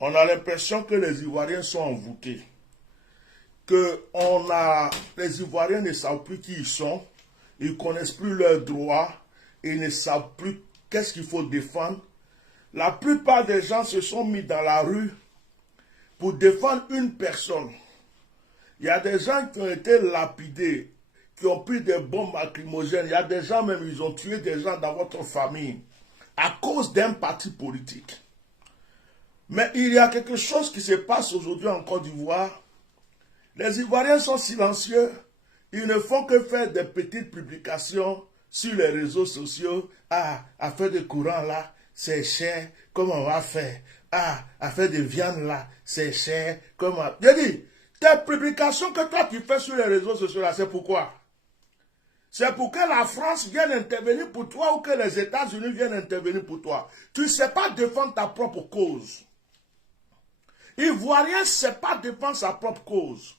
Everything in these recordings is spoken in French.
On a l'impression que les Ivoiriens sont envoûtés. Les Ivoiriens ne savent plus qui ils sont, ils ne connaissent plus leurs droits, ils ne savent plus qu'est-ce qu'il faut défendre. La plupart des gens se sont mis dans la rue pour défendre une personne. Il y a des gens qui ont été lapidés, qui ont pris des bombes lacrymogènes. Il y a des gens même, ils ont tué des gens dans votre famille à cause d'un parti politique. Mais il y a quelque chose qui se passe aujourd'hui en Côte d'Ivoire. Les Ivoiriens sont silencieux. Ils ne font que faire des petites publications sur les réseaux sociaux. Ah, affaire de courant là, c'est cher. Comment on va faire? Ah, affaire de viande là, c'est cher. Comment? Je dis, tes publications que toi tu fais sur les réseaux sociaux là, c'est pourquoi? C'est pour que la France vienne intervenir pour toi ou que les États-Unis viennent intervenir pour toi. Tu ne sais pas défendre ta propre cause. Ivoirien ne sait pas défendre sa propre cause.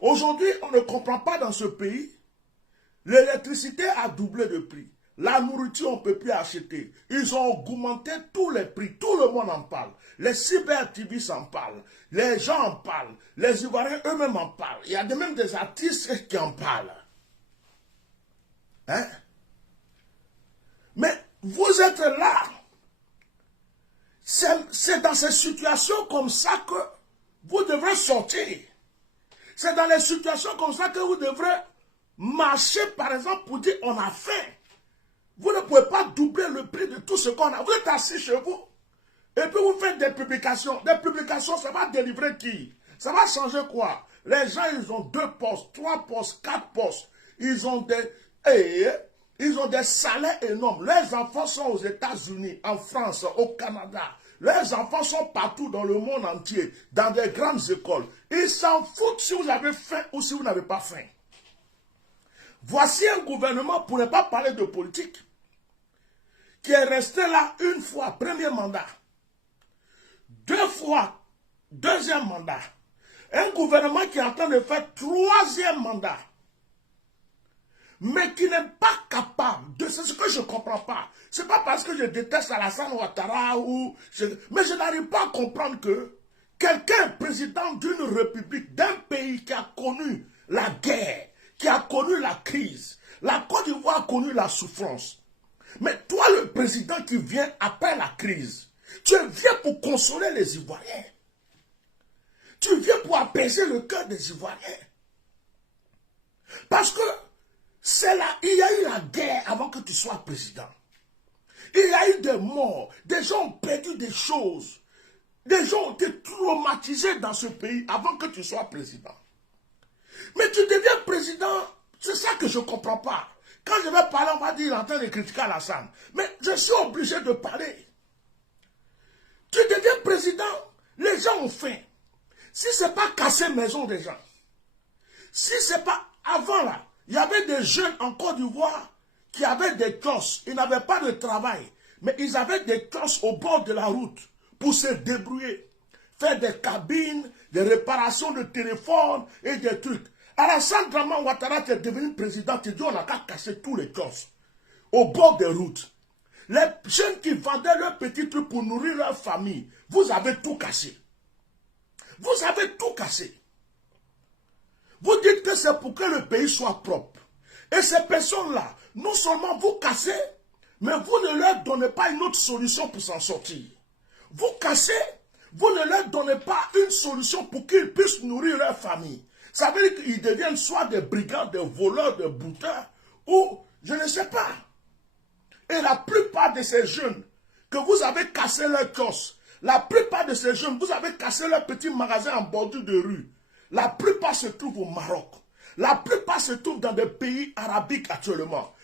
Aujourd'hui, on ne comprend pas dans ce pays. L'électricité a doublé de prix. La nourriture, on ne peut plus acheter. Ils ont augmenté tous les prix. Tout le monde en parle. Les cyber-activistes en parlent. Les gens en parlent. Les Ivoiriens eux-mêmes en parlent. Il y a même des artistes qui en parlent. Hein? Mais vous êtes là. C'est dans ces situations comme ça que vous devrez sortir. C'est dans les situations comme ça que vous devrez marcher, par exemple, pour dire on a faim. Vous ne pouvez pas doubler le prix de tout ce qu'on a. Vous êtes assis chez vous. Et puis vous faites des publications. Des publications, ça va délivrer qui? Ça va changer quoi? Les gens, ils ont 2 postes, 3 postes, 4 postes. Ils ont des salaires énormes. Les enfants sont aux États-Unis, en France, au Canada. Les enfants sont partout dans le monde entier, dans des grandes écoles. Ils s'en foutent si vous avez faim ou si vous n'avez pas faim. Voici un gouvernement, pour ne pas parler de politique, qui est resté là une fois, premier mandat. 2 fois, deuxième mandat. Un gouvernement qui est en train de faire 3e mandat. Mais qui n'est pas capable de... C'est ce que je ne comprends pas. Ce n'est pas parce que je déteste Alassane Ouattara mais je n'arrive pas à comprendre que quelqu'un président d'une république, d'un pays qui a connu la guerre, qui a connu la crise, la Côte d'Ivoire a connu la souffrance. Mais toi, le président qui vient après la crise, tu viens pour consoler les Ivoiriens. Tu viens pour apaiser le cœur des Ivoiriens. Parce que il y a eu la guerre avant que tu sois président. Il y a eu des morts, des gens ont perdu des choses. Des gens ont été traumatisés dans ce pays avant que tu sois président. Mais tu deviens président, c'est ça que je ne comprends pas. Quand je vais parler, on va dire qu'il est en train de critiquer Alassane. Mais je suis obligé de parler. Tu deviens président, les gens ont faim. Si ce n'est pas casser maison des gens, si ce n'est pas avant là, il y avait des jeunes en Côte d'Ivoire qui avaient des kiosques. Ils n'avaient pas de travail, mais ils avaient des kiosques au bord de la route pour se débrouiller. Faire des cabines, des réparations de téléphones et des trucs. Alassane Draman Ouattara qui est devenu président, tu dis on n'a qu'à casser tous les kiosques au bord des routes. Les jeunes qui vendaient leurs petits trucs pour nourrir leur famille, vous avez tout cassé. Vous avez tout cassé. Vous dites que c'est pour que le pays soit propre. Et ces personnes-là, non seulement vous cassez, mais vous ne leur donnez pas une autre solution pour s'en sortir. Vous cassez, vous ne leur donnez pas une solution pour qu'ils puissent nourrir leur famille. Ça veut dire qu'ils deviennent soit des brigands, des voleurs, des bouteurs, ou je ne sais pas. Et la plupart de ces jeunes que vous avez cassé leur kiosque, la plupart de ces jeunes, vous avez cassé leur petit magasin en bordure de rue. La plupart se trouvent au Maroc. La plupart se trouvent dans des pays arabiques actuellement.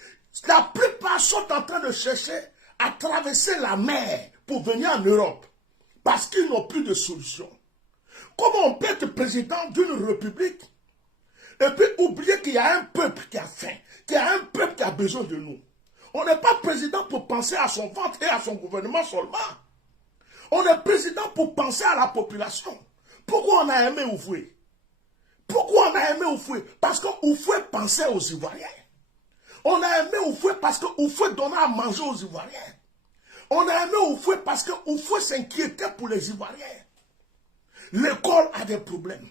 La plupart sont en train de chercher à traverser la mer pour venir en Europe. Parce qu'ils n'ont plus de solution. Comment on peut être président d'une république et puis oublier qu'il y a un peuple qui a faim, qu'il y a un peuple qui a besoin de nous? On n'est pas président pour penser à son ventre et à son gouvernement seulement. On est président pour penser à la population. Pourquoi on a aimé Oufoué? Pourquoi on a aimé Oufoué? Parce que Oufoué pensait aux Ivoiriens. On a aimé Oufoué parce que Oufoué donnait à manger aux Ivoiriens. On a aimé Houphouët parce que Houphouët s'inquiétait pour les Ivoiriens. L'école a des problèmes.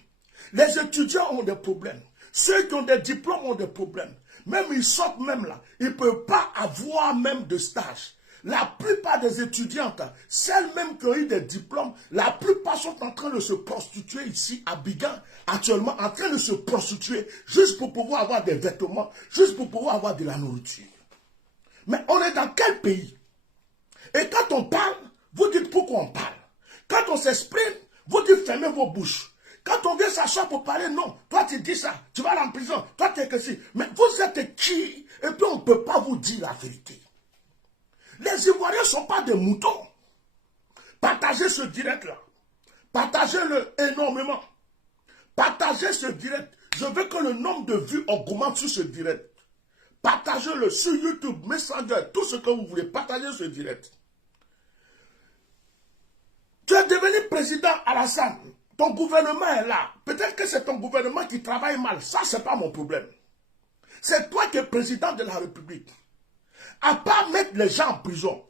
Les étudiants ont des problèmes. Ceux qui ont des diplômes ont des problèmes. Même ils sortent même là. Ils ne peuvent pas avoir même de stage. La plupart des étudiantes, celles même qui ont eu des diplômes, la plupart sont en train de se prostituer ici à Bigan, actuellement en train de se prostituer juste pour pouvoir avoir des vêtements, juste pour pouvoir avoir de la nourriture. Mais on est dans quel pays? Et quand on parle, vous dites pourquoi on parle. Quand on s'exprime, vous dites fermez vos bouches. Quand on vient s'asseoir pour parler, non, toi tu dis ça, tu vas aller en prison, toi tu es que si. Mais vous êtes qui? Et puis on ne peut pas vous dire la vérité. Les Ivoiriens ne sont pas des moutons. Partagez ce direct-là. Partagez-le énormément. Partagez ce direct. Je veux que le nombre de vues augmente sur ce direct. Partagez-le sur YouTube, Messenger, tout ce que vous voulez. Partagez ce direct. Tu es devenu président Alassane. Ton gouvernement est là. Peut-être que c'est ton gouvernement qui travaille mal. Ça, ce n'est pas mon problème. C'est toi qui es président de la République. À part mettre les gens en prison,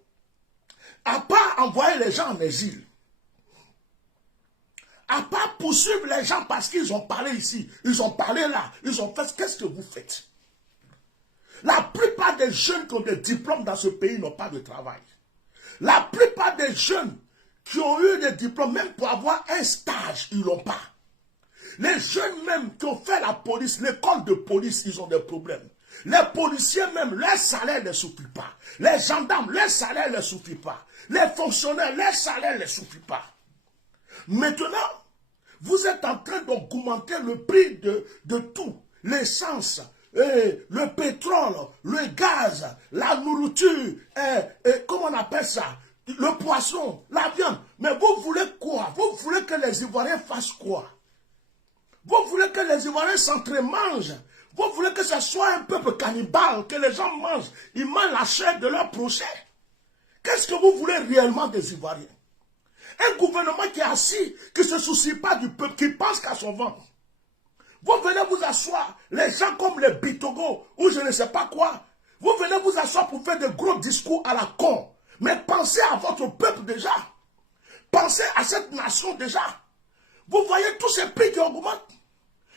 à part envoyer les gens en exil, à part poursuivre les gens parce qu'ils ont parlé ici, ils ont parlé là, ils ont fait, qu'est-ce que vous faites? La plupart des jeunes qui ont des diplômes dans ce pays n'ont pas de travail. La plupart des jeunes qui ont eu des diplômes, même pour avoir un stage, ils ne l'ont pas. Les jeunes même qui ont fait la police, l'école de police, ils ont des problèmes. Les policiers même, leur salaire ne suffit pas. Les gendarmes, leur salaire ne suffit pas. Les fonctionnaires, leur salaire ne suffit pas. Maintenant, vous êtes en train d'augmenter le prix de tout. L'essence, le pétrole, le gaz, la nourriture, comment on appelle ça? Le poisson, la viande. Mais vous voulez quoi? Vous voulez que les Ivoiriens fassent quoi? Vous voulez que les Ivoiriens s'entremangent? Vous voulez que ce soit un peuple cannibale, que les gens mangent, ils mangent la chair de leur prochain? Qu'est-ce que vous voulez réellement des Ivoiriens? Un gouvernement qui est assis, qui ne se soucie pas du peuple, qui pense qu'à son ventre. Vous venez vous asseoir, les gens comme les Bitogo, ou je ne sais pas quoi, vous venez vous asseoir pour faire de gros discours à la con. Mais pensez à votre peuple déjà. Pensez à cette nation déjà. Vous voyez tous ces prix qui augmentent.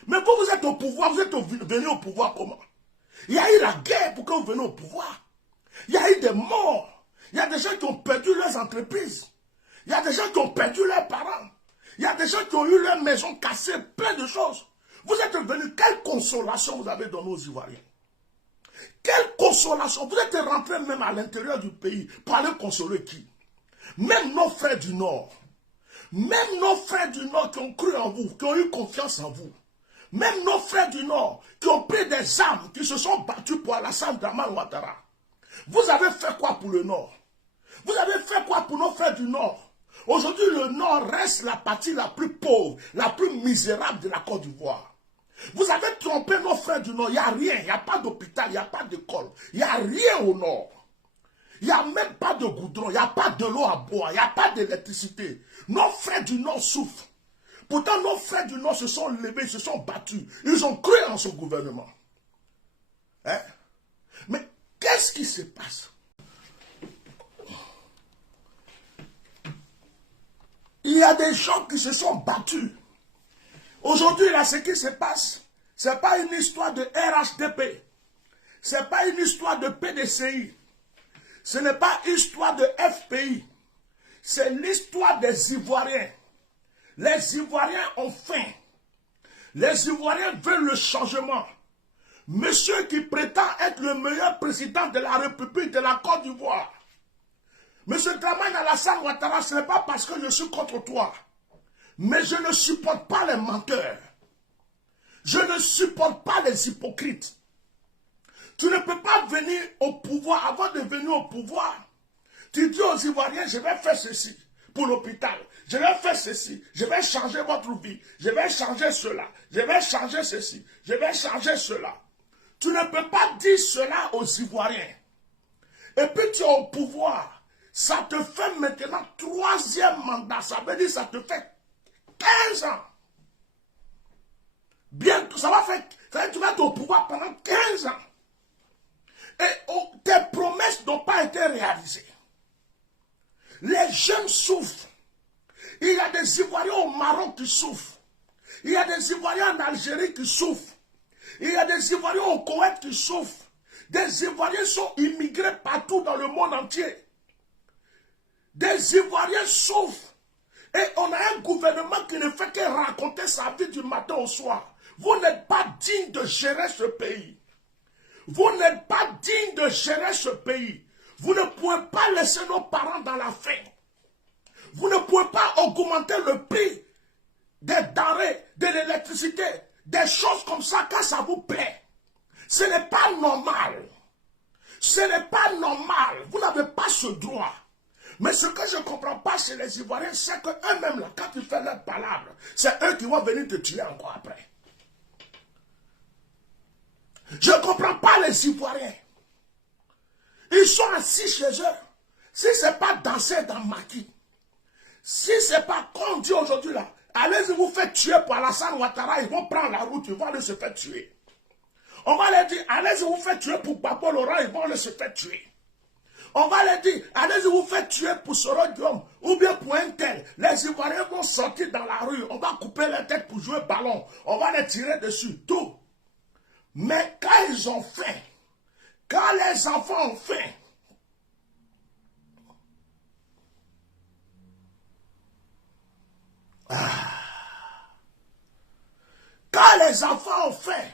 Mais vous, vous êtes au pouvoir, vous êtes venu au pouvoir comment? Il y a eu la guerre pour que vous veniez au pouvoir. Il y a eu des morts. Il y a des gens qui ont perdu leurs entreprises. Il y a des gens qui ont perdu leurs parents. Il y a des gens qui ont eu leurs maisons cassées, plein de choses. Vous êtes venus, quelle consolation vous avez donnée aux Ivoiriens? Quelle consolation? Vous êtes rentrés même à l'intérieur du pays pour aller consoler qui? Même nos frères du Nord. Même nos frères du Nord qui ont cru en vous, qui ont eu confiance en vous. Même nos frères du Nord qui ont pris des armes, qui se sont battus pour Alassane Dramane Ouattara. Vous avez fait quoi pour le Nord? Vous avez fait quoi pour nos frères du Nord? Aujourd'hui, le Nord reste la partie la plus pauvre, la plus misérable de la Côte d'Ivoire. Vous avez trompé nos frères du Nord. Il n'y a rien, il n'y a pas d'hôpital, il n'y a pas d'école. Il n'y a rien au Nord. Il n'y a même pas de goudron, il n'y a pas de l'eau à boire, il n'y a pas d'électricité. Nos frères du Nord souffrent. Pourtant, nos frères du Nord se sont levés, se sont battus. Ils ont cru en ce gouvernement. Hein? Mais qu'est-ce qui se passe? Il y a des gens qui se sont battus. Aujourd'hui, là, ce qui se passe, ce n'est pas une histoire de RHDP. Ce n'est pas une histoire de PDCI. Ce n'est pas une histoire de FPI. C'est l'histoire des Ivoiriens. Les Ivoiriens ont faim. Les Ivoiriens veulent le changement. Monsieur qui prétend être le meilleur président de la République de la Côte d'Ivoire. Monsieur Dramane Alassane Ouattara, ce n'est pas parce que je suis contre toi. Mais je ne supporte pas les menteurs. Je ne supporte pas les hypocrites. Tu ne peux pas venir au pouvoir, avant de venir au pouvoir. Tu dis aux Ivoiriens, je vais faire ceci pour l'hôpital. Je vais faire ceci. Je vais changer votre vie. Je vais changer cela. Je vais changer ceci. Je vais changer cela. Tu ne peux pas dire cela aux Ivoiriens. Et puis tu es au pouvoir. Ça te fait maintenant 3e mandat. Ça veut dire ça te fait 15 ans. Bientôt, ça va faire, tu vas être au pouvoir pendant 15 ans. Et tes promesses n'ont pas été réalisées. Les jeunes souffrent. Il y a des Ivoiriens au Maroc qui souffrent. Il y a des Ivoiriens en Algérie qui souffrent. Il y a des Ivoiriens au Koweït qui souffrent. Des Ivoiriens sont immigrés partout dans le monde entier. Des Ivoiriens souffrent. Et on a un gouvernement qui ne fait que raconter sa vie du matin au soir. Vous n'êtes pas digne de gérer ce pays. Vous n'êtes pas digne de gérer ce pays. Vous ne pouvez pas laisser nos parents dans la faim. Vous ne pouvez pas augmenter le prix des denrées, de l'électricité, des choses comme ça quand ça vous plaît. Ce n'est pas normal. Ce n'est pas normal. Vous n'avez pas ce droit. Mais ce que je ne comprends pas chez les Ivoiriens, c'est qu'eux-mêmes, là, quand tu fais leurs palabres, c'est eux qui vont venir te tuer encore après. Je ne comprends pas les Ivoiriens. Ils sont assis chez eux. Si ce n'est pas danser dans Maki, si ce n'est pas comme dit aujourd'hui là, allez-y vous faire tuer pour Alassane Ouattara, ils vont prendre la route, ils vont aller se faire tuer. On va leur dire, allez-y vous faire tuer pour Babo Laurent, ils vont aller se faire tuer. On va leur dire, allez-y vous faire tuer pour Soro Guillaume, ou bien pour un tel. Les Ivoiriens vont sortir dans la rue, on va couper leur tête pour jouer ballon, on va les tirer dessus, tout. Mais quand ils ont faim, quand les enfants ont faim, quand les enfants ont faim,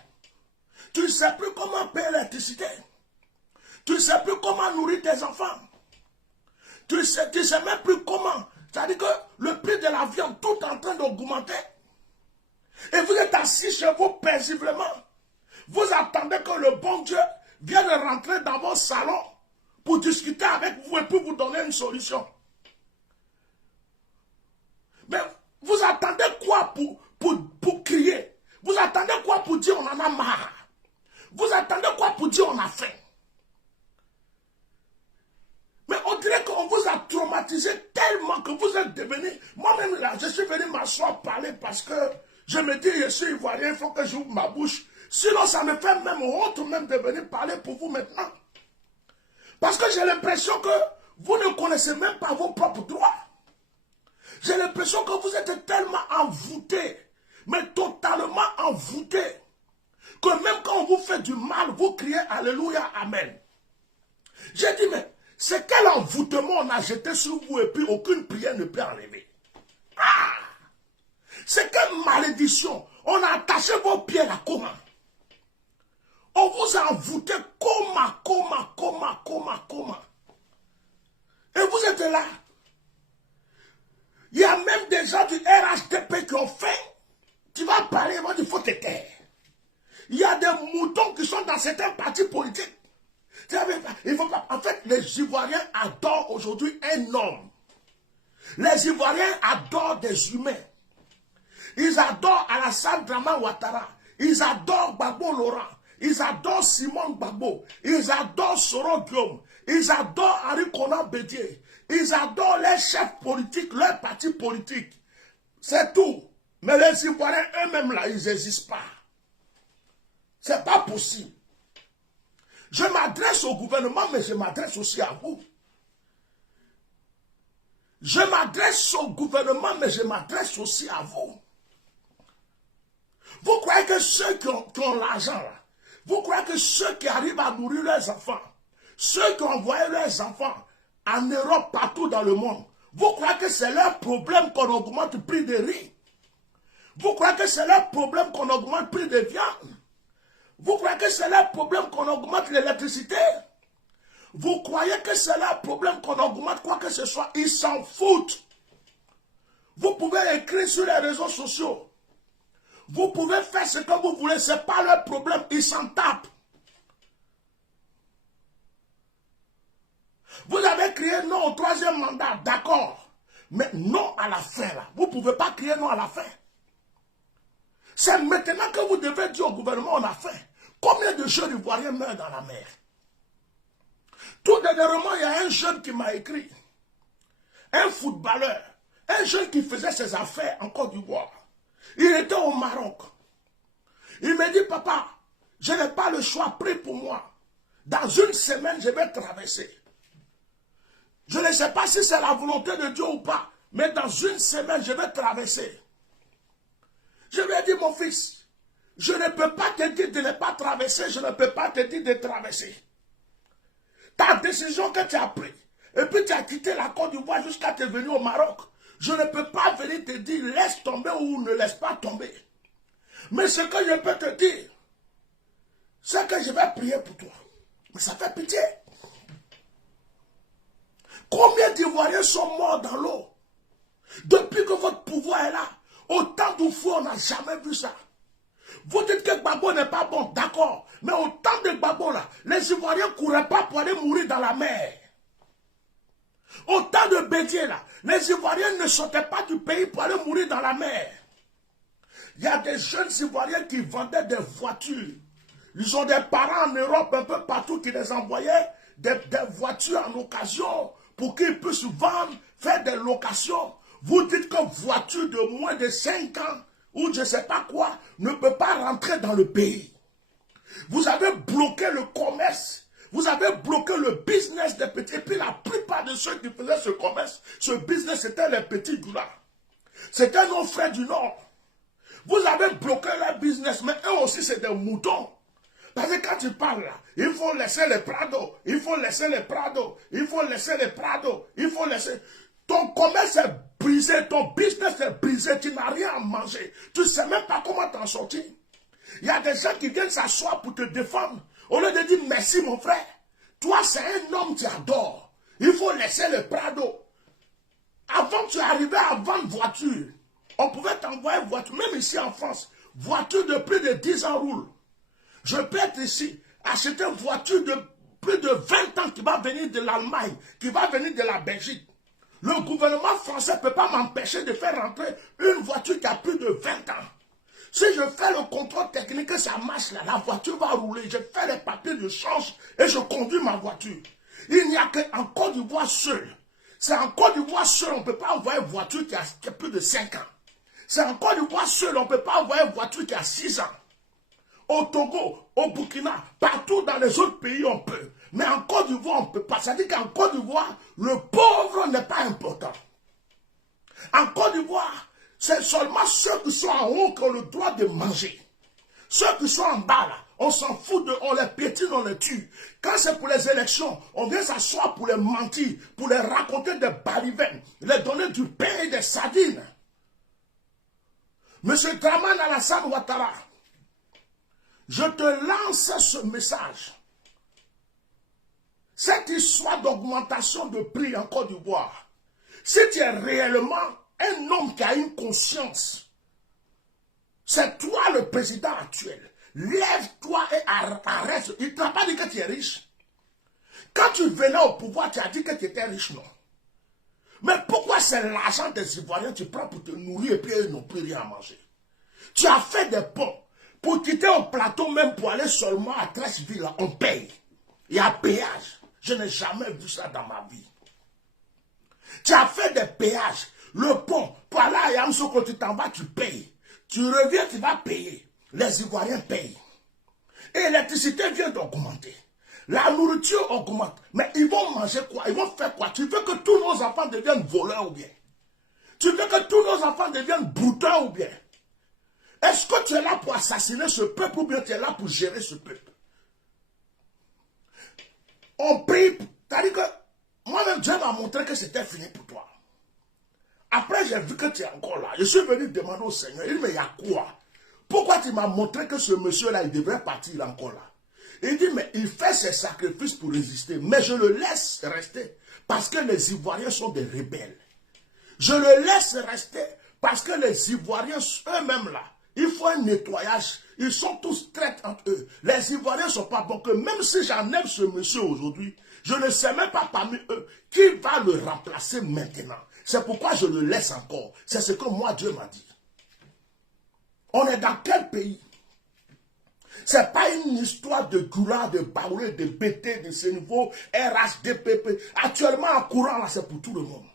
tu ne sais plus comment payer l'électricité. Tu ne sais plus comment nourrir tes enfants. Tu ne sais même plus comment. C'est-à-dire que le prix de la viande, tout est en train d'augmenter. Et vous êtes assis chez vous paisiblement. Vous attendez que le bon Dieu vienne rentrer dans vos salons pour discuter avec vous et puis vous donner une solution. Mais vous attendez quoi pour crier? Vous attendez quoi pour dire on en a marre? Vous attendez quoi pour dire on a faim? Mais on dirait qu'on vous a traumatisé tellement que vous êtes devenu... Moi-même là, je suis venu m'asseoir parler parce que je me dis, je suis ivoirien, il faut que j'ouvre ma bouche. Sinon, ça me fait même honte même de venir parler pour vous maintenant. Parce que j'ai l'impression que vous ne connaissez même pas vos propres droits. J'ai l'impression que vous êtes tellement envoûtés, mais totalement envoûtés, que même quand on vous fait du mal, vous criez Alléluia, Amen. J'ai dit, mais c'est quel envoûtement on a jeté sur vous et puis aucune prière ne peut enlever. Ah! C'est quelle malédiction. On a attaché vos pieds là, comment? On vous a envoûté comment. Et vous êtes là. Il y a même des gens du RHDP qui ont fait. Tu vas parler, moi, il faut te taire. Il y a des moutons qui sont dans certains partis politiques. Il faut pas. En fait, les Ivoiriens adorent aujourd'hui un homme. Les Ivoiriens adorent des humains. Ils adorent Alassane Draman Ouattara. Ils adorent Babo Laurent. Ils adorent Simon Gbagbo. Ils adorent Soro Guillaume. Ils adorent Henri Konan Bédié. Ils adorent les chefs politiques, leurs partis politiques. C'est tout. Mais les Ivoiriens eux-mêmes là, ils n'existent pas. C'est pas possible. Je m'adresse au gouvernement, mais je m'adresse aussi à vous. Je m'adresse au gouvernement, mais je m'adresse aussi à vous. Vous croyez que ceux qui ont l'argent là, vous croyez que ceux qui arrivent à nourrir leurs enfants, ceux qui ont envoyé leurs enfants en Europe, partout dans le monde, vous croyez que c'est leur problème qu'on augmente le prix des riz? Vous croyez que c'est leur problème qu'on augmente le prix des viandes? Vous croyez que c'est leur problème qu'on augmente l'électricité? Vous croyez que c'est leur problème qu'on augmente quoi que ce soit? Ils s'en foutent. Vous pouvez écrire sur les réseaux sociaux. Vous pouvez faire ce que vous voulez, ce n'est pas leur problème, ils s'en tapent. Vous avez crié non au 3e mandat, d'accord. Mais non à la fin, là. Vous ne pouvez pas crier non à la fin. C'est maintenant que vous devez dire au gouvernement, on a faim. Combien de jeunes Ivoiriens meurent dans la mer? Tout dernièrement, il y a un jeune qui m'a écrit. Un footballeur. Un jeune qui faisait ses affaires en Côte d'Ivoire. Il était au Maroc. Il me dit, papa, je n'ai pas le choix, prie pour moi. Dans une semaine, je vais traverser. Je ne sais pas si c'est la volonté de Dieu ou pas, mais dans une semaine, je vais traverser. Je lui ai dit, mon fils, je ne peux pas te dire de ne pas traverser, je ne peux pas te dire de traverser. Ta décision que tu as prise, et puis tu as quitté la Côte d'Ivoire jusqu'à te venir au Maroc, je ne peux pas venir te dire laisse tomber ou ne laisse pas tomber. Mais ce que je peux te dire, c'est que je vais prier pour toi. Mais ça fait pitié. Combien d'Ivoiriens sont morts dans l'eau? Depuis que votre pouvoir est là, autant de fois on n'a jamais vu ça. Vous dites que Gbagbo n'est pas bon, d'accord. Mais au temps de Gbagbo là, les Ivoiriens ne couraient pas pour aller mourir dans la mer. Au temps de Bédié là, les Ivoiriens ne sortaient pas du pays pour aller mourir dans la mer. Il y a des jeunes Ivoiriens qui vendaient des voitures. Ils ont des parents en Europe, un peu partout, qui les envoyaient des voitures en occasion pour qu'ils puissent vendre, faire des locations. Vous dites que voiture de moins de 5 ans ou je ne sais pas quoi ne peut pas rentrer dans le pays. Vous avez bloqué le commerce. Vous avez bloqué le business des petits. Et puis la plupart de ceux qui faisaient ce commerce, ce business, c'était les petits doulars. C'était nos frères du Nord. Vous avez bloqué leur business, mais eux aussi, c'est des moutons. Parce que quand tu parles là, il faut laisser les prados, il faut laisser les prados, il faut laisser les prados, il faut laisser... Ton commerce est brisé, ton business est brisé, tu n'as rien à manger. Tu ne sais même pas comment t'en sortir. Il y a des gens qui viennent s'asseoir pour te défendre. Au lieu de dire merci mon frère, toi c'est un homme, tu adores. Il faut laisser le prado. Avant tu arrivais à vendre voiture. On pouvait t'envoyer voiture, même ici en France. Voiture de plus de 10 ans roule. Je peux être ici, acheter une voiture de plus de 20 ans qui va venir de l'Allemagne, qui va venir de la Belgique. Le gouvernement français ne peut pas m'empêcher de faire rentrer une voiture qui a plus de 20 ans. Si je fais le contrôle technique, ça marche là, la voiture va rouler. Je fais les papiers de change et je conduis ma voiture. Il n'y a qu'en Côte d'Ivoire seul. C'est en Côte d'Ivoire seul, on ne peut pas envoyer une voiture qui a plus de 5 ans. C'est en Côte d'Ivoire seul, on ne peut pas envoyer une voiture qui a 6 ans. Au Togo, au Burkina, partout dans les autres pays, on peut. Mais en Côte d'Ivoire, on ne peut pas. Ça dit qu'en Côte d'Ivoire, le pauvre n'est pas important. En Côte d'Ivoire, c'est seulement ceux qui sont en haut qui ont le droit de manger. Ceux qui sont en bas, là, on s'en fout, on les piétine, on les tue. Quand c'est pour les élections, on vient s'asseoir pour les mentir, pour les raconter des balivernes, les donner du pain et des sardines. Monsieur Dramane Alassane Ouattara, je te lance ce message. Cette histoire d'augmentation de prix en Côte d'Ivoire, si tu es réellement un homme qui a une conscience, c'est toi le président actuel. Lève-toi et arrête. Il ne t'a pas dit que tu es riche. Quand tu venais au pouvoir, tu as dit que tu étais riche, non? Mais pourquoi c'est l'argent des Ivoiriens que tu prends pour te nourrir et puis ils n'ont plus rien à manger? Tu as fait des ponts. Pour quitter un plateau, même pour aller seulement à Treichville, on paye. Il y a péage. Je n'ai jamais vu ça dans ma vie. Tu as fait des péages. Le pont, pour aller à Yamsoko, tu t'en vas, tu payes. Tu reviens, tu vas payer. Les Ivoiriens payent. Et l'électricité vient d'augmenter. La nourriture augmente. Mais ils vont manger quoi? Ils vont faire quoi? Tu veux que tous nos enfants deviennent voleurs ou bien? Tu veux que tous nos enfants deviennent brouteurs ou bien? Est-ce que tu es là pour assassiner ce peuple ou bien tu es là pour gérer ce peuple? On prie, c'est-à-dire que moi-même Dieu m'a montré que c'était fini pour toi. Après j'ai vu que tu es encore là. Je suis venu demander au Seigneur, il me dit, il y a quoi? Pourquoi tu m'as montré que ce monsieur-là, il devrait partir encore là? Il dit, mais il fait ses sacrifices pour résister. Mais je le laisse rester parce que les Ivoiriens sont des rebelles. Je le laisse rester parce que les Ivoiriens eux-mêmes là, il faut un nettoyage. Ils sont tous traites entre eux. Les Ivoiriens ne sont pas bons. Que même si j'enlève ce monsieur aujourd'hui, je ne sais même pas parmi eux qui va le remplacer maintenant. C'est pourquoi je le laisse encore. C'est ce que moi Dieu m'a dit. On est dans quel pays? Ce n'est pas une histoire de Goula, de Baoulé, de BT, de ce niveau, RHDPP. Actuellement, en courant, là, c'est pour tout le monde.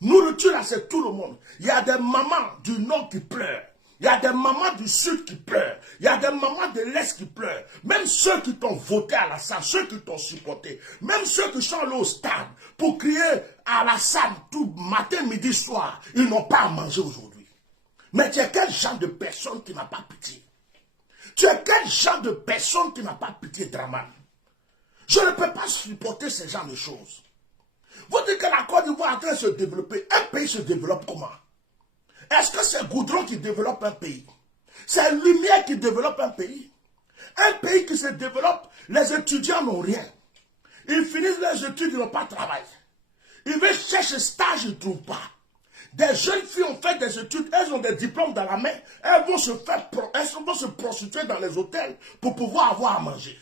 Nourriture, là, c'est tout le monde. Il y a des mamans du Nord qui pleurent. Il y a des mamans du sud qui pleurent. Il y a des mamans de l'est qui pleurent. Même ceux qui t'ont voté à la salle, ceux qui t'ont supporté, même ceux qui sont allés au stade pour crier à la salle tout matin, midi, soir, ils n'ont pas à manger aujourd'hui. Mais tu es quel genre de personne qui n'a pas pitié? Tu es quel genre de personne qui n'a pas pitié, Draman? Je ne peux pas supporter ce genre de choses. Vous dites que la Côte d'Ivoire est en train de se développer. Un pays se développe comment? Est-ce que c'est Goudron qui développe un pays? C'est Lumière qui développe un pays? Un pays qui se développe, les étudiants n'ont rien. Ils finissent les études, ils n'ont pas de travail. Ils veulent chercher stage, ils ne trouvent pas. Des jeunes filles ont fait des études, elles ont des diplômes dans la main, elles vont se prostituer dans les hôtels pour pouvoir avoir à manger.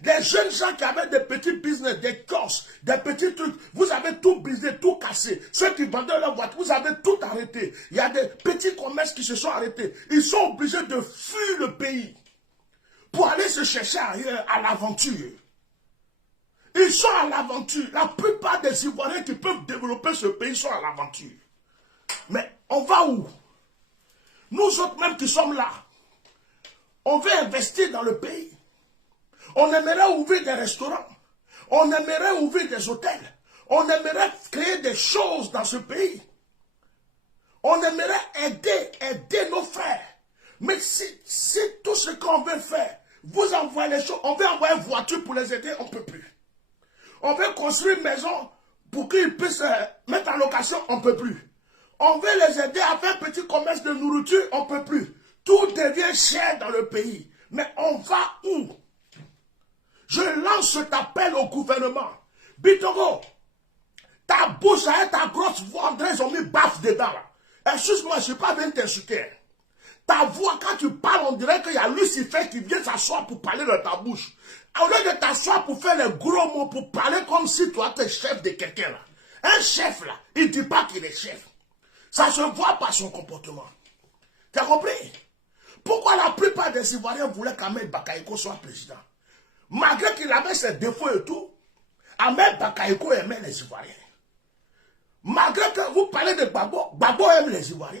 Des jeunes gens qui avaient des petits business, des courses, des petits trucs, vous avez tout brisé, tout cassé. Ceux qui vendaient leur voiture, vous avez tout arrêté. Il y a des petits commerces qui se sont arrêtés. Ils sont obligés de fuir le pays pour aller se chercher ailleurs, à l'aventure. Ils sont à l'aventure. La plupart des Ivoiriens qui peuvent développer ce pays sont à l'aventure. Mais on va où? Nous autres même qui sommes là, on veut investir dans le pays. On aimerait ouvrir des restaurants. On aimerait ouvrir des hôtels. On aimerait créer des choses dans ce pays. On aimerait aider nos frères. Mais si tout ce qu'on veut faire, vous envoyez les choses, on veut envoyer une voiture pour les aider, on ne peut plus. On veut construire une maison pour qu'ils puissent mettre en location, on ne peut plus. On veut les aider à faire un petit commerce de nourriture, on ne peut plus. Tout devient cher dans le pays. Mais on va où? Je lance cet appel au gouvernement. Bitogo, ta bouche avec ta grosse voix, André, ils ont mis baffe dedans là. Excuse-moi, je ne suis pas venu t'insulter. Ta voix, quand tu parles, on dirait qu'il y a Lucifer qui vient s'asseoir pour parler de ta bouche. Au lieu de t'asseoir pour faire les gros mots, pour parler comme si toi, tu es chef de quelqu'un là. Un chef là, il ne dit pas qu'il est chef. Ça se voit par son comportement. Tu as compris? Pourquoi la plupart des Ivoiriens voulaient qu'Ahmed Bakayoko soit président? Malgré qu'il avait ses défauts et tout, Ahmed Bakayoko aimait les Ivoiriens. Malgré que vous parlez de Gbagbo, Gbagbo aime les Ivoiriens.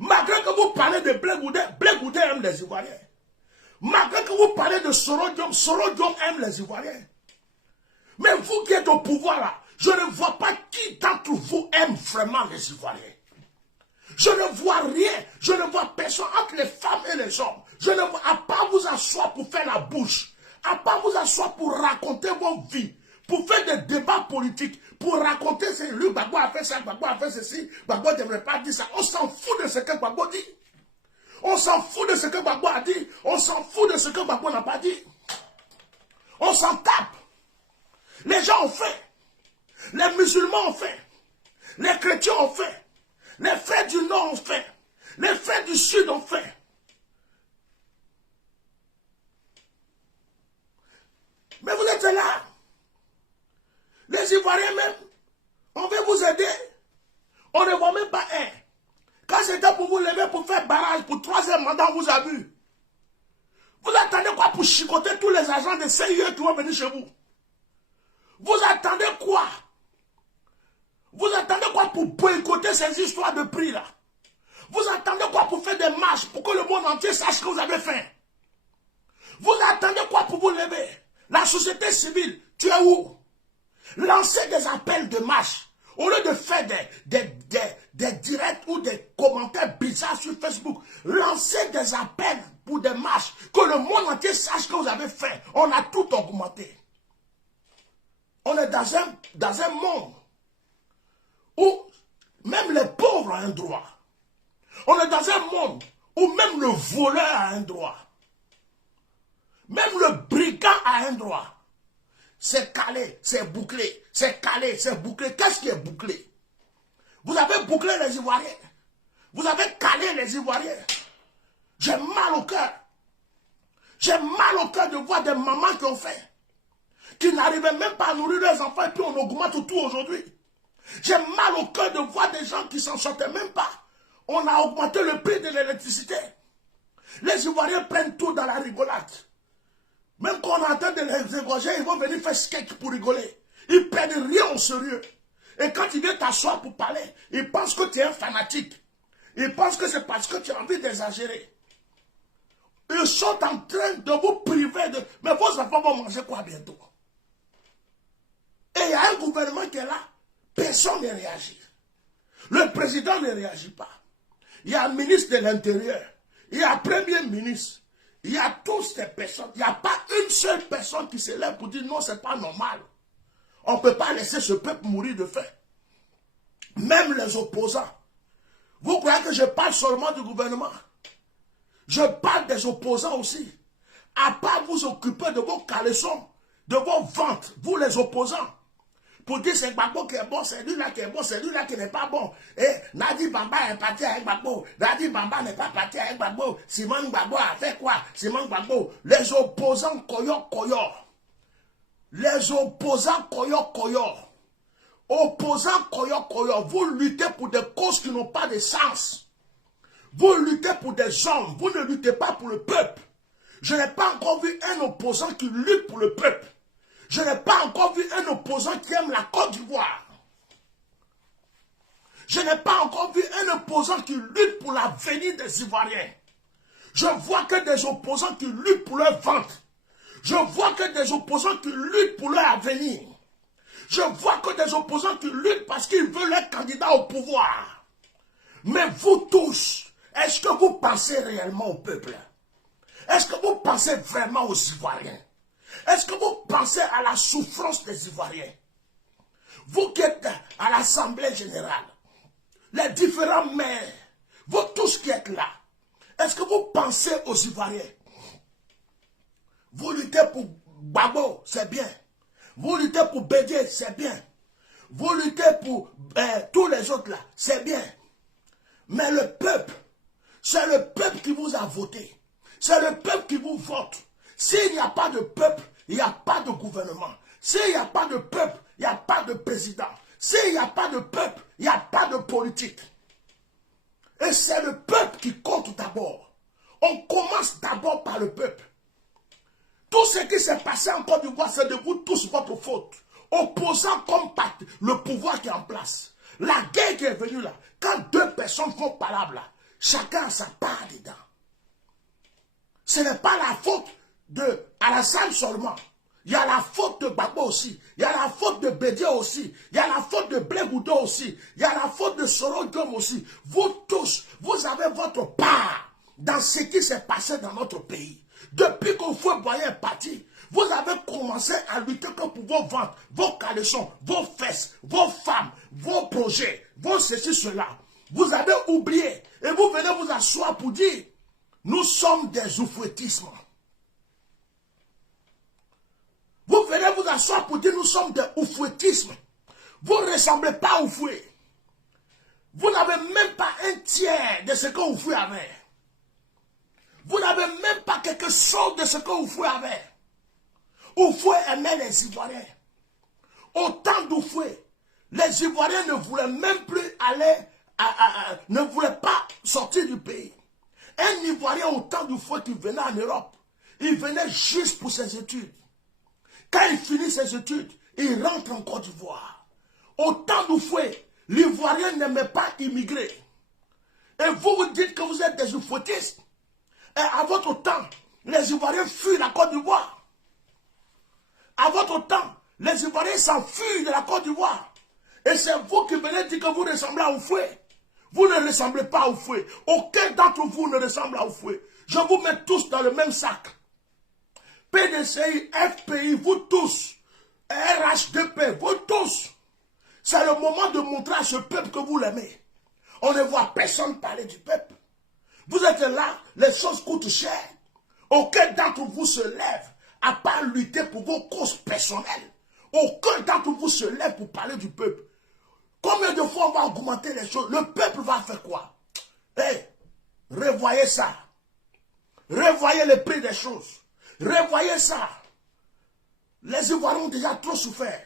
Malgré que vous parlez de Blé Goudé aime les Ivoiriens. Malgré que vous parlez de Soro Diom aime les Ivoiriens. Mais vous qui êtes au pouvoir là, je ne vois pas qui d'entre vous aime vraiment les Ivoiriens. Je ne vois rien, je ne vois personne entre les femmes et les hommes. Je ne vois, à part vous asseoir pour faire la bouche, à part vous asseoir pour raconter vos vies, pour faire des débats politiques, pour raconter c'est lui, Gbagbo a fait ça, Gbagbo a fait ceci, Gbagbo ne devrait pas dire ça. On s'en fout de ce que Gbagbo dit. On s'en fout de ce que Gbagbo a dit. On s'en fout de ce que Gbagbo n'a pas dit. On s'en tape. Les gens ont fait. Les musulmans ont fait. Les chrétiens ont fait. Les frères du Nord ont fait. Les frères du Sud ont fait. Mais vous êtes là. Les Ivoiriens même, on veut vous aider. On ne voit même pas un. Quand c'était pour vous lever pour faire barrage pour 3e mandat, on vous a vu. Vous attendez quoi pour chicoter tous les agents de CIE qui vont venir chez vous? Vous attendez quoi? Vous attendez quoi pour boycotter ces histoires de prix là? Vous attendez quoi pour faire des marches pour que le monde entier sache que vous avez faim? Vous attendez quoi pour vous lever? La société civile, tu es où? Lancez des appels de marche. Au lieu de faire des directs ou des commentaires bizarres sur Facebook, lancez des appels pour des marches. Que le monde entier sache que vous avez faim. On a tout augmenté. On est dans un monde où même les pauvres ont un droit. On est dans un monde où même le voleur a un droit. Même le brigand a un droit. C'est calé, c'est bouclé. C'est calé, c'est bouclé. Qu'est-ce qui est bouclé? Vous avez bouclé les Ivoiriens. Vous avez calé les Ivoiriens. J'ai mal au cœur. J'ai mal au cœur de voir des mamans qui ont fait. Qui n'arrivaient même pas à nourrir leurs enfants et puis on augmente tout aujourd'hui. J'ai mal au cœur de voir des gens qui s'en sortaient même pas. On a augmenté le prix de l'électricité. Les Ivoiriens prennent tout dans la rigolade. Même quand on est en train de les égorger, ils vont venir faire sketch pour rigoler. Ils prennent rien au sérieux. Et quand ils viennent t'asseoir pour parler, ils pensent que tu es un fanatique. Ils pensent que c'est parce que tu as envie d'exagérer. Ils sont en train de vous priver de... Mais vos enfants vont manger quoi bientôt? Et il y a un gouvernement qui est là. Personne ne réagit. Le président ne réagit pas. Il y a un ministre de l'Intérieur. Il y a un premier ministre. Il y a toutes ces personnes. Il n'y a pas une seule personne qui se lève pour dire non, ce n'est pas normal. On ne peut pas laisser ce peuple mourir de faim. Même les opposants. Vous croyez que je parle seulement du gouvernement? Je parle des opposants aussi. À part vous occuper de vos caleçons, de vos ventes, vous les opposants. Pour dire c'est Gbagbo qui est bon, c'est lui-là qui est bon, c'est lui-là qui n'est pas bon. Et Nadi Bamba est parti avec Gbagbo. Nadi Bamba n'est pas parti avec Gbagbo. Simon Gbagbo a fait quoi? Simon Gbagbo. Les opposants koyo. Les opposants koyo. Opposants koyo. Vous luttez pour des causes qui n'ont pas de sens. Vous luttez pour des hommes. Vous ne luttez pas pour le peuple. Je n'ai pas encore vu un opposant qui lutte pour le peuple. Je n'ai pas encore vu un opposant qui aime la Côte d'Ivoire. Je n'ai pas encore vu un opposant qui lutte pour l'avenir des Ivoiriens. Je vois que des opposants qui luttent pour leur vente. Je vois que des opposants qui luttent pour leur avenir. Je vois que des opposants qui luttent parce qu'ils veulent être candidats au pouvoir. Mais vous tous, est-ce que vous pensez réellement au peuple? Est-ce que vous pensez vraiment aux Ivoiriens? Est-ce que vous pensez à la souffrance des Ivoiriens? Vous qui êtes à l'Assemblée générale, les différents maires, vous tous qui êtes là, est-ce que vous pensez aux Ivoiriens? Vous luttez pour Gbagbo, c'est bien. Vous luttez pour Bédié, c'est bien. Vous luttez pour tous les autres là, c'est bien. Mais le peuple, c'est le peuple qui vous a voté. C'est le peuple qui vous vote. S'il n'y a pas de peuple, il n'y a pas de gouvernement. S'il n'y a pas de peuple, il n'y a pas de président. S'il n'y a pas de peuple, il n'y a pas de politique. Et c'est le peuple qui compte d'abord. On commence d'abord par le peuple. Tout ce qui s'est passé en Côte d'Ivoire, c'est de vous tous votre faute. Opposant comme le pouvoir qui est en place. La guerre qui est venue là, quand deux personnes font palabre là, chacun a sa part dedans. Ce n'est pas la faute de Alassane seulement. Il y a la faute de Gbagbo aussi. Il y a la faute de Bédié aussi. Il y a la faute de Blé Goudo aussi. Il y a la faute de Soro Diom aussi. Vous tous, vous avez votre part dans ce qui s'est passé dans notre pays. Depuis que Fouet Boigny est parti, vous avez commencé à lutter que pour vos ventes, vos caleçons, vos fesses, vos femmes, vos projets, vos ceci, cela. Vous avez oublié et vous venez vous asseoir pour dire nous sommes des oufouettismes. Vous venez vous asseoir pour dire nous sommes des oufouettismes. Vous ne ressemblez pas au fouet. Vous n'avez même pas un tiers de ce que Oufoué avait. Vous n'avez même pas quelque chose de ce que Oufoué avait. Oufoué aimait les Ivoiriens. Au temps d'Oufoué, les Ivoiriens ne voulaient même plus aller, ne voulaient pas sortir du pays. Un Ivoirien au temps d'Oufoué qui venait en Europe, il venait juste pour ses études. Quand il finit ses études, il rentre en Côte d'Ivoire. Au temps d'Oufoué, l'Ivoirien n'aimait pas immigrer. Et vous vous dites que vous êtes des oufouettistes. Et à votre temps, les Ivoiriens fuient la Côte d'Ivoire. À votre temps, les Ivoiriens s'enfuient de la Côte d'Ivoire. Et c'est vous qui venez dire que vous ressemblez à Oufoué. Vous ne ressemblez pas à Oufoué. Aucun d'entre vous ne ressemble à Oufoué. Je vous mets tous dans le même sac. PDCI, FPI, vous tous. RHDP, vous tous. C'est le moment de montrer à ce peuple que vous l'aimez. On ne voit personne parler du peuple. Vous êtes là, les choses coûtent cher. Aucun d'entre vous se lève à part lutter pour vos causes personnelles. Aucun d'entre vous se lève pour parler du peuple. Combien de fois on va augmenter les choses? Le peuple va faire quoi? Revoyez ça. Revoyez le prix des choses. Revoyez ça. Les Ivoiriens ont déjà trop souffert.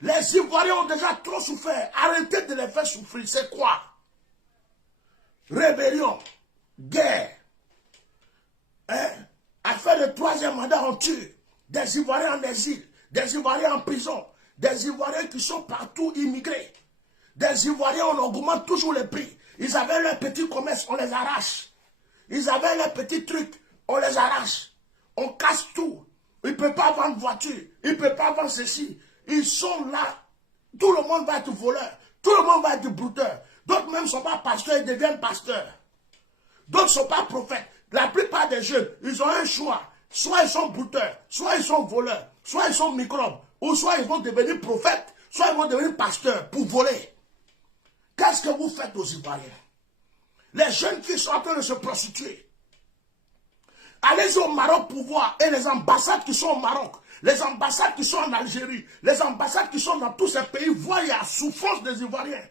Les Ivoiriens ont déjà trop souffert. Arrêtez de les faire souffrir. C'est quoi? Rébellion, guerre, affaire de troisième mandat, on tue. Des Ivoiriens en exil, des Ivoiriens en prison, des Ivoiriens qui sont partout immigrés. Des Ivoiriens, on augmente toujours les prix. Ils avaient leurs petits commerces, on les arrache. Ils avaient leurs petits trucs, on les arrache. On casse tout. Ils ne peuvent pas vendre voiture. Ils ne peuvent pas vendre ceci. Ils sont là. Tout le monde va être voleur. Tout le monde va être brouteur. D'autres même ne sont pas pasteurs, ils deviennent pasteurs. D'autres ne sont pas prophètes. La plupart des jeunes, ils ont un choix. Soit ils sont brouteurs, soit ils sont voleurs, soit ils sont microbes, ou soit ils vont devenir prophètes, soit ils vont devenir pasteurs pour voler. Qu'est-ce que vous faites aux Ivoiriens? Les jeunes filles sont en train de se prostituer. Allez au Maroc pour voir, et les ambassades qui sont au Maroc, les ambassades qui sont en Algérie, les ambassades qui sont dans tous ces pays, voient la souffrance des Ivoiriens.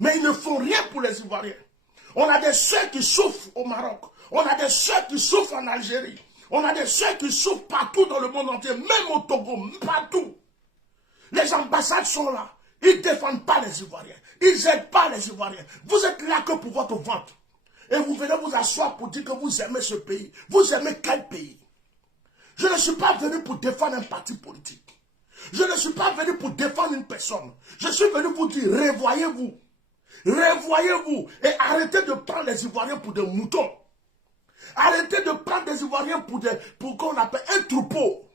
Mais ils ne font rien pour les Ivoiriens. On a des soeurs qui souffrent au Maroc, on a des soeurs qui souffrent en Algérie. On a des soeurs qui souffrent partout dans le monde entier, même au Togo, partout. Les ambassades sont là. Ils ne défendent pas les Ivoiriens. Ils n'aident pas les Ivoiriens. Vous êtes là que pour votre ventre. Et vous venez vous asseoir pour dire que vous aimez ce pays. Vous aimez quel pays? Je ne suis pas venu pour défendre un parti politique. Je ne suis pas venu pour défendre une personne. Je suis venu vous dire, revoyez-vous. Revoyez-vous et arrêtez de prendre les Ivoiriens pour des moutons. Arrêtez de prendre des Ivoiriens pour qu'on appelle un troupeau.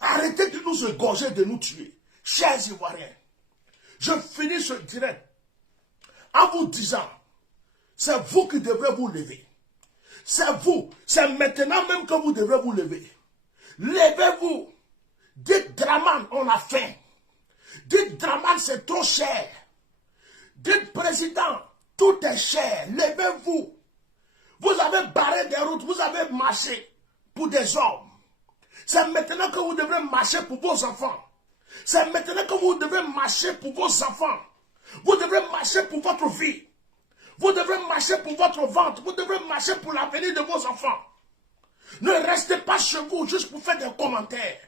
Arrêtez de nous égorger, de nous tuer. Chers Ivoiriens, je finis ce direct en vous disant, c'est vous qui devrez vous lever. C'est vous, c'est maintenant même que vous devrez vous lever. Levez-vous. Dites Draman, on a faim. Dites Draman, c'est trop cher. Dites président, tout est cher. Levez-vous. Vous avez barré des routes, vous avez marché pour des hommes. C'est maintenant que vous devrez marcher pour vos enfants. C'est maintenant que vous devrez marcher pour vos enfants. Vous devrez marcher pour votre vie. Vous devrez marcher pour votre ventre. Vous devrez marcher pour l'avenir de vos enfants. Ne restez pas chez vous juste pour faire des commentaires.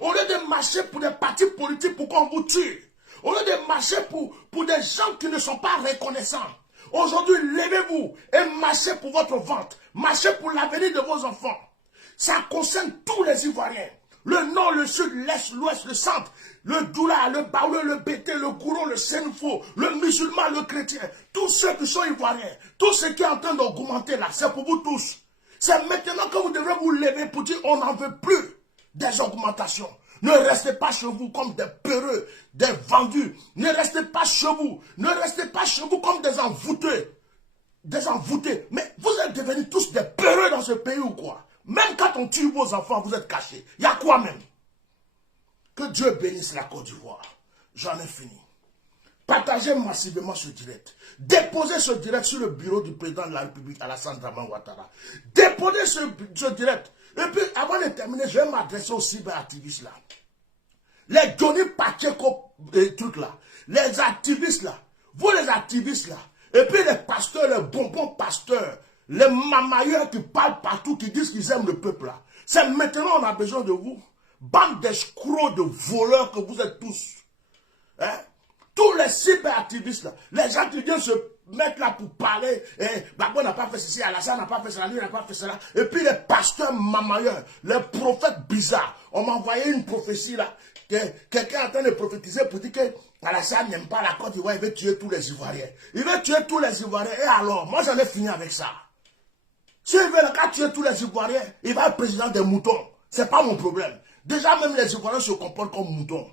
Au lieu de marcher pour des partis politiques pour qu'on vous tue. Au lieu de marcher pour des gens qui ne sont pas reconnaissants. Aujourd'hui, levez-vous et marchez pour votre ventre. Marchez pour l'avenir de vos enfants. Ça concerne tous les Ivoiriens. Le nord, le sud, l'est, l'ouest, le centre. Le Doula, le Baoulé, le Bété, le Gourou, le Sénfo, le musulman, le chrétien. Tous ceux qui sont Ivoiriens. Tout ce qui est en train d'augmenter là, c'est pour vous tous. C'est maintenant que vous devrez vous lever pour dire on n'en veut plus des augmentations. Ne restez pas chez vous comme des peureux, des vendus. Ne restez pas chez vous. Ne restez pas chez vous comme des envoûtés. Des envoûtés. Mais vous êtes devenus tous des peureux dans ce pays ou quoi? Même quand on tue vos enfants, vous êtes cachés. Il y a quoi même? Que Dieu bénisse la Côte d'Ivoire. J'en ai fini. Partagez massivement ce direct. Déposez ce direct sur le bureau du président de la République, Alassane Dramane Ouattara. Déposez ce direct. Et puis, avant de terminer, je vais m'adresser aux cyberactivistes là. Les Johnny Pacheco, trucs là. Les activistes là. Vous les activistes là. Et puis les pasteurs, les bonbons pasteurs. Les mamailleurs qui parlent partout, qui disent qu'ils aiment le peuple là. C'est maintenant on a besoin de vous. Bande d'escrocs, de voleurs que vous êtes tous. Hein? Tous les cyberactivistes là. Les gens qui viennent se mettre là pour parler. Gbagbo n'a pas fait ceci, Alassane n'a pas fait cela, lui n'a pas fait cela. Et puis les pasteurs mamailleurs, les prophètes bizarres. On m'a envoyé une prophétie là. Quelqu'un est en train de prophétiser pour dire que Alassane n'aime pas la Côte d'Ivoire, il veut tuer tous les Ivoiriens. Il veut tuer tous les Ivoiriens. Et alors, moi j'en ai fini avec ça. S'il veut tuer tous les Ivoiriens, il va être président des moutons. Ce n'est pas mon problème. Déjà même les Ivoiriens se comportent comme moutons.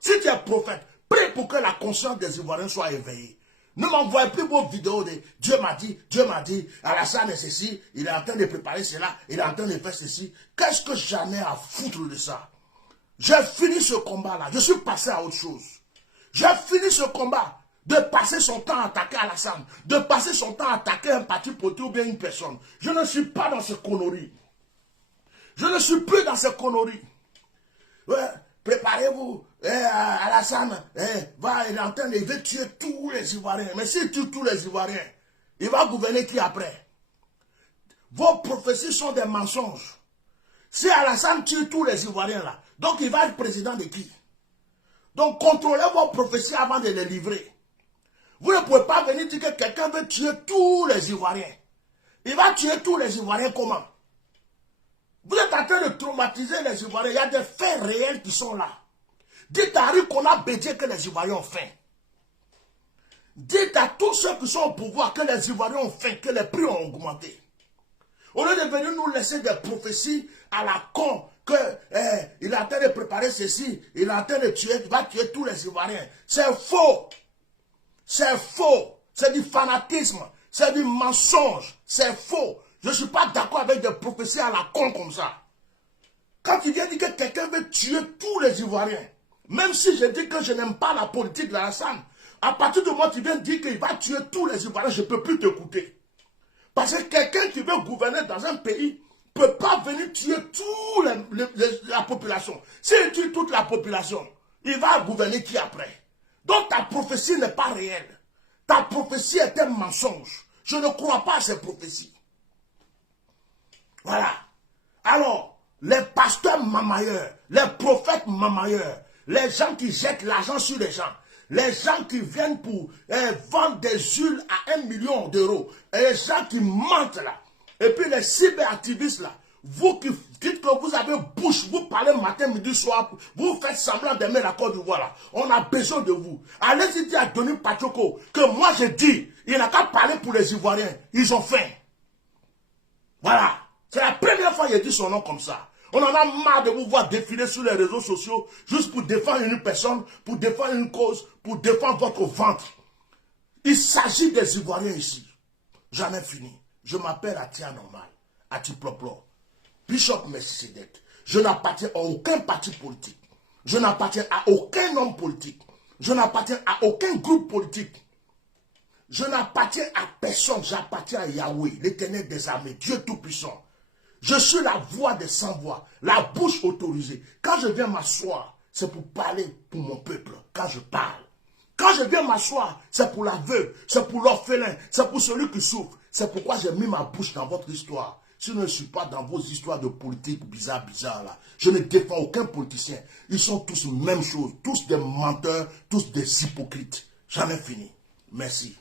Si tu es prophète, prie pour que la conscience des Ivoiriens soit éveillée. Ne m'envoyez plus vos vidéos de Dieu m'a dit, Alassane est ceci, il est en train de préparer cela, il est en train de faire ceci. Qu'est-ce que j'en ai à foutre de ça? J'ai fini ce combat-là, je suis passé à autre chose. J'ai fini ce combat de passer son temps à attaquer Alassane, de passer son temps à attaquer un parti politique ou bien une personne. Je ne suis pas dans ces conneries. Je ne suis plus dans ces conneries. Ouais, préparez-vous. Alassane, il est en train de tuer tous les Ivoiriens. Mais s'il tue tous les Ivoiriens, il va gouverner qui après? Vos prophéties sont des mensonges. Si Alassane tue tous les Ivoiriens là, donc il va être président de qui? Donc contrôlez vos prophéties avant de les livrer. Vous ne pouvez pas venir dire que quelqu'un veut tuer tous les Ivoiriens. Il va tuer tous les Ivoiriens comment? Vous êtes en train de traumatiser les Ivoiriens. Il y a des faits réels qui sont là. Dites à Rikona Bédié que les Ivoiriens ont faim. Dites à tous ceux qui sont au pouvoir que les Ivoiriens ont faim, que les prix ont augmenté. Au lieu de venir nous laisser des prophéties à la con, qu'il est en train de préparer ceci, il est en train de tuer, il va tuer tous les Ivoiriens. C'est faux. C'est faux. C'est du fanatisme. C'est du mensonge. C'est faux. Je ne suis pas d'accord avec des prophéties à la con comme ça. Quand il vient dire que quelqu'un veut tuer tous les Ivoiriens, même si je dis que je n'aime pas la politique de Alassane, à partir du moment où tu viens dire qu'il va tuer tous les Ivoiriens, je ne peux plus t'écouter. Parce que quelqu'un qui veut gouverner dans un pays ne peut pas venir tuer toute la population. S'il tue toute la population, il va gouverner qui après? Donc ta prophétie n'est pas réelle. Ta prophétie est un mensonge. Je ne crois pas à ces prophéties. Voilà. Alors, les pasteurs mamailleurs, les prophètes mamailleurs, les gens qui jettent l'argent sur les gens, les gens qui viennent pour vendre des huiles à 1 million d'euros, et les gens qui mentent là, et puis les cyberactivistes là, vous qui dites que vous avez bouche, vous parlez matin, midi, soir, vous faites semblant d'aimer la Côte d'Ivoire là, on a besoin de vous. Allez-y dire à Denis Pachoko que moi je dis, il n'a qu'à parler pour les Ivoiriens, ils ont faim. Voilà, c'est la première fois qu'il dit son nom comme ça. On en a marre de vous voir défiler sur les réseaux sociaux juste pour défendre une personne, pour défendre une cause, pour défendre votre ventre. Il s'agit des Ivoiriens ici. J'en ai fini. Je m'appelle Atia Normal, Ati Ploplo, Bishop Melchisedec. Je n'appartiens à aucun parti politique. Je n'appartiens à aucun homme politique. Je n'appartiens à aucun groupe politique. Je n'appartiens à personne. J'appartiens à Yahweh, l'Éternel des armées, Dieu Tout-Puissant. Je suis la voix des sans-voix, la bouche autorisée. Quand je viens m'asseoir, c'est pour parler pour mon peuple. Quand je parle. Quand je viens m'asseoir, c'est pour l'aveugle, c'est pour l'orphelin, c'est pour celui qui souffre. C'est pourquoi j'ai mis ma bouche dans votre histoire. Si je ne suis pas dans vos histoires de politique bizarre là. Je ne défends aucun politicien. Ils sont tous la même chose. Tous des menteurs, tous des hypocrites. J'en ai fini. Merci.